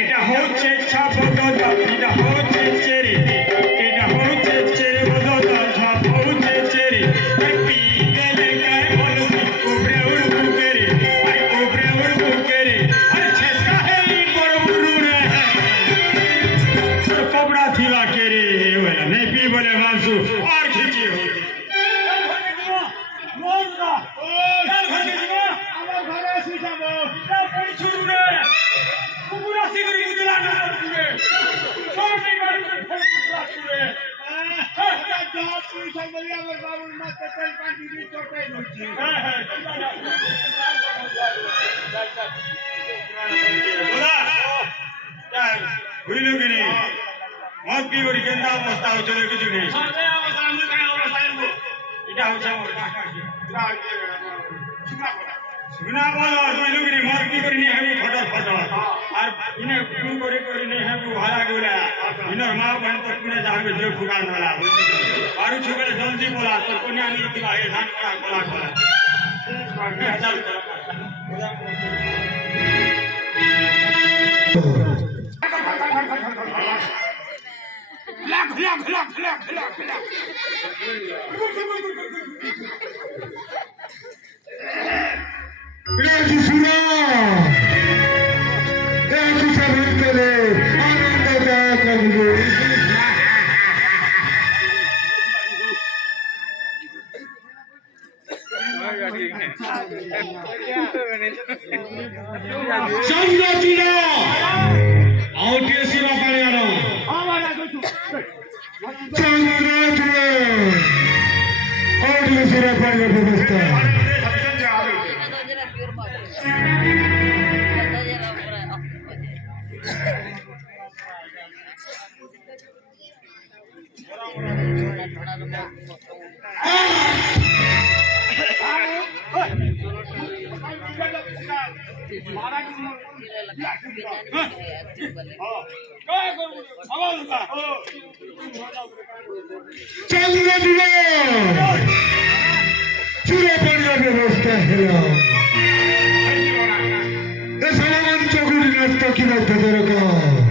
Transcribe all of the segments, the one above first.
এটা হচ্ছে ছাপদা এটা হচ্ছে চেরি এটা হচ্ছে চেরি বদদা ছাপ হচ্ছে চেরি পি গলে গায় বলো কোবরে উড় কুকেরে আই কোবরে উড় কুকেরে আরে ছেকা হে বড় বুড়ু রে কোবরা থিলা কেরে ওলা নে পি বলে মানসু আর খিচি হই মোজা ও কাল ঘরে দিবা আমার ঘরে আসি যাবো কাল কই শুরু রে কুকুরা সিগরি বুঝলা না করে সবই বাড়ি ফুলা করে যা তুই সবলি আমার বাবুর মাথা তেল পানি দিয়ে চটাই দিচ্ছি হ্যাঁ হ্যাঁ বলা যাই হইলো কি নি মত কি করি কেন অবস্থা হচ্ছে কিছু নেই সামনে অবস্থা আমি কাই অবস্থা আইবো এটা হচ্ছে আমার কাকা सुना बोलो तुम लोग री मर की करी नहीं है फटर फटर और इन्हें क्यों करी नहीं है वो हारा गोला इन्हें माँ बहन तो पूरे जाके जो फुकान वाला और छुपे जल्दी बोला तो कोन्या नहीं दिखा ये धान बोला बोला चल lakh lakh lakh lakh lakh lakh Grazie Sura! E ci sapete le anche da cavolo. Sandra Tira! Audio sila paliano. Sandra Tira! Audio sila paliano basta. चंद्र दिवा चूरे पड़िया व्यवस्था है सामान चौकुरी नाश्ता की बात कर रखा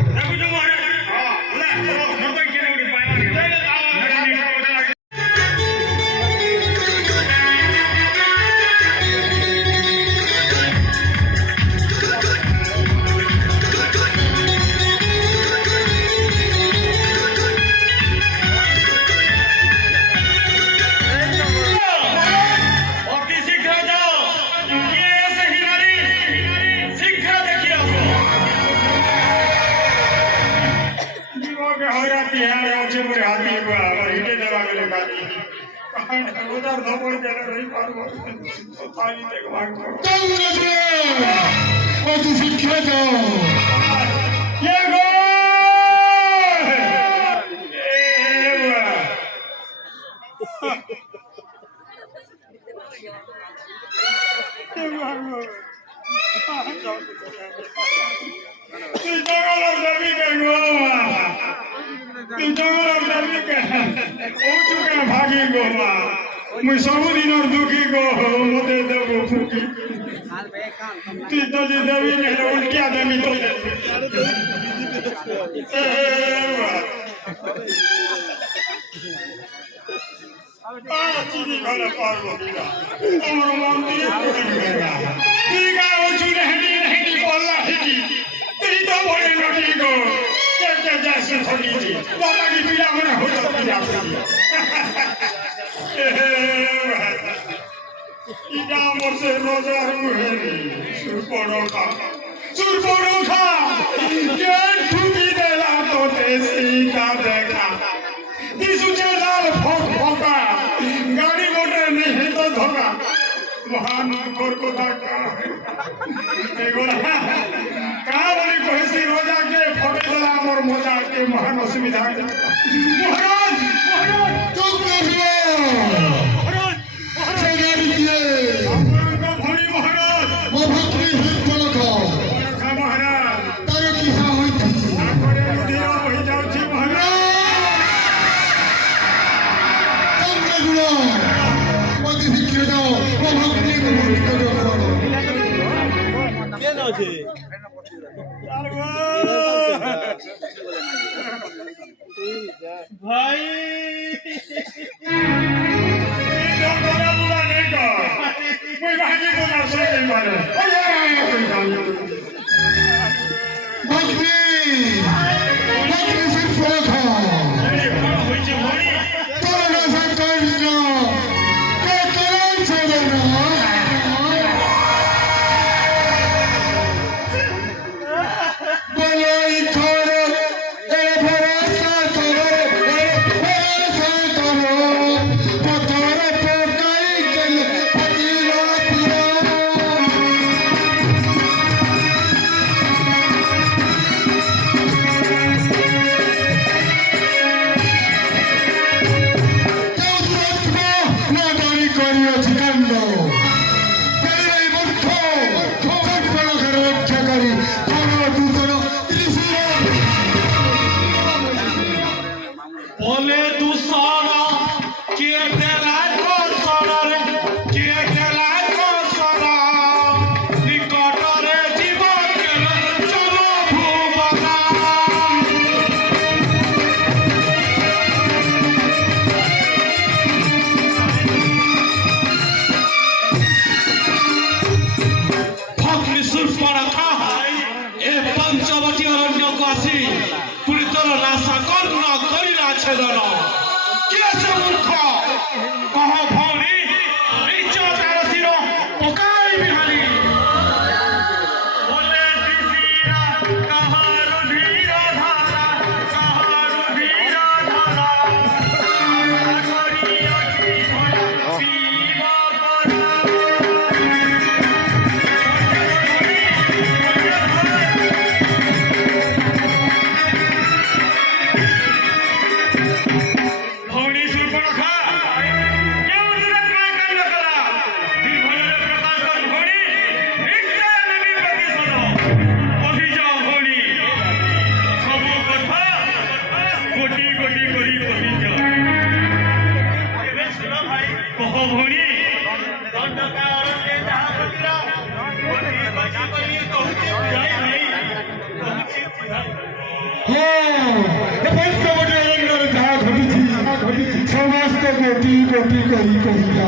उधर धोपड़ के रही पारो पानी देख भागो ओ तू शिक्षा जाओ ये गो तू जगह दबी के गो तू जगह दबी के ओ चुका भागी गो मुझ सबुदिन दुखी गो मते देबो फुकी तू तो जे देवी ने उल्टिया देमी तो चीनी भले पारो बिना और मन दिए करेगा ठीक है ओ चुने हटी बोलना हटी तेरी तो बड़े नटी गो के जैसे थोड़ी जी बाबा की पीड़ा में हो जाती इटा मोसे रोजार मुहेरी सुरपोड़ोखा के ठुकी देला तो तेसी का देखा दिसुचे लाल फोका गाड़ी मोटर नहीं तो धोखा महान कोर को धक्का एगोला का बोली कोसी रोजा के फोटे वाला मोर मोजा के महान असुविधा महाराज चुप रहिए আছে ভাই হয়েছে ভাই বলে দুসরা কে দেলায় কোসরে কে দেলায় কোসরা নিকটরে জীবন গেল চলো ভুবনা ভগ্নি সুরপরা খাহাই এ পঞ্চবতী অরণ্যক আসি পুরিতর রাসা কর্ণ করিলা ছেদন কে সে মূর্খ কহ ভৌরি নিচ তার শির পকাই বিহারি বলে দিশিরা কাহার ধীর ধারা কাহার ধীর ধারা করিয়াছি ভরা শিব ভৌরি সুরপরখা কেউ দূরে কায় কায় করা নির্ভয়ের প্রকাশ কর ভৌরি নিশ্চয় নেবি প্রতিশোধ কহি যাও ভৌরি সবু কথা কোটি কোটি করি কহি যাও এবে শুনো ভাই কহ ভৌরি দণ্ডকা অরণ্যে যাহা ঘটিলা কোটি কোটি করি কহুছি বুঝাই ভাই কহুছি বুঝাই সমস্ত কোটি কোটি করি কবিতা